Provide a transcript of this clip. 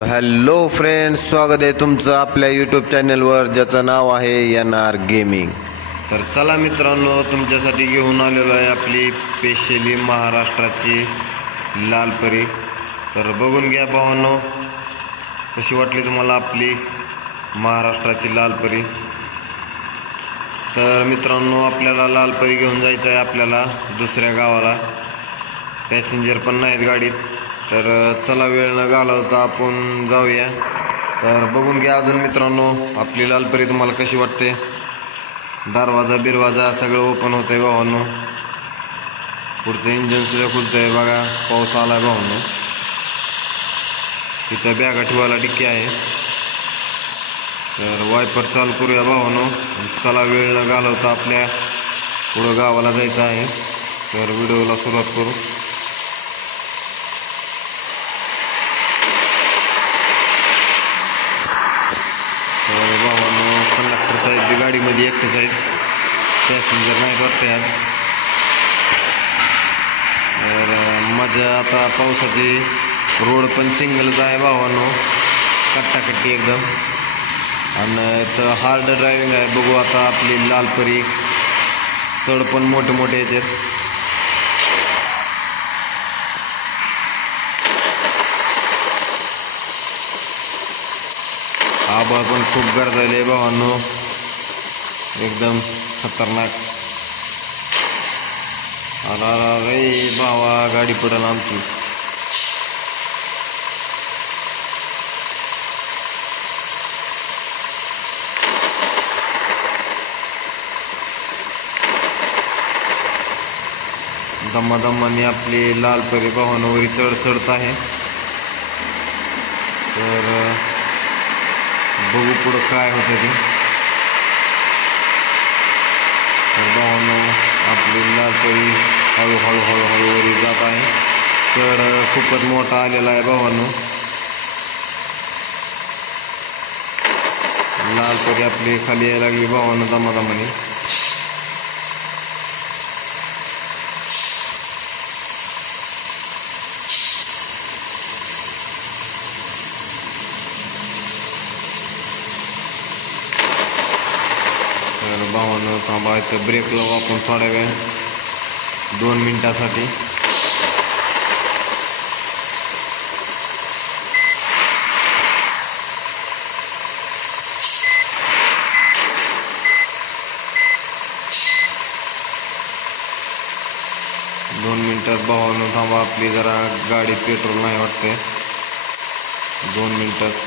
Hello friends, स्वागत आहे तुमचं आपल्या यूट्यूब चॅनलवर ज्याचं नाव आहे NR गेमिंग। तर चला मित्रांनो, तुमच्यासाठी घेऊन आलेलो आहे आपली स्पेशली महाराष्ट्राची लाल परी। तर बघून घ्या भावांनो, कशी वाटली तुम्हाला आपली महाराष्ट्राची लाल परी। तर मित्रांनो, आपल्याला लाल परी घेऊन जायचं आहे आपल्याला दुसऱ्या गावाला, पॅसेंजर पण नाहीत गाडीत। तर चला वेळ न घालवता आपण जाऊया। तर बघून घ्या अजून मित्रांनो आपली लाल परी तुम्हाला कशी वाटते। दरवाजा बिरवाजा सगळं ओपन होतंय भावांनो, पुढचं इंजन सुद्धा खुलतंय बघा, पाऊस आलाय भावांनो। इथं बॅगा ठेवायला डिक्की आहे। तर वायपर चालू करूया भावांनो, चला वेळ न घालवता आपल्या पुढं गावाला जायचं आहे। तर व्हिडिओला सुरुवात करू। तर भावांनो, कंडक्टर साहेब बी गाडीमध्ये एकटेच आहेत, पॅसेंजर नाहीत वाटते आज। तर मजा आता पावसाची, रोड पण सिंगलच आहे भावांनो, कट्टाकट्टी एकदम, आणि तर हार्ड ड्रायव्हिंग आहे। बघू आता आपली लाल परी, चढ पण मोठे मोठे याच्यात। आभाळ पण खूप गरजले भावांनो, एकदम खतरनाक। अरे रे भावा, गाडी पडल आमची। दमादमाने आपली लाल परी भावांनो वरी चढत आहे। तर बघू पुढं काय होतं ते। तर भावांनो, आपली लाल परी हळूहळू हळूहळू वरी जात आहे। चढ खूपच मोठा आलेला आहे भावांनो। लाल परी आपली खाली यायला लागली भावांनो दमादमाने। तर भावांनो थांबा, इथं ब्रेक लावू आपण थोड्या वेळ, 2 मिनिटासाठी। दोन मिनिटात भावांनो थांबा, आपली जरा गाडी पेट्रोल नाही वाटते, 2 मिनिटात।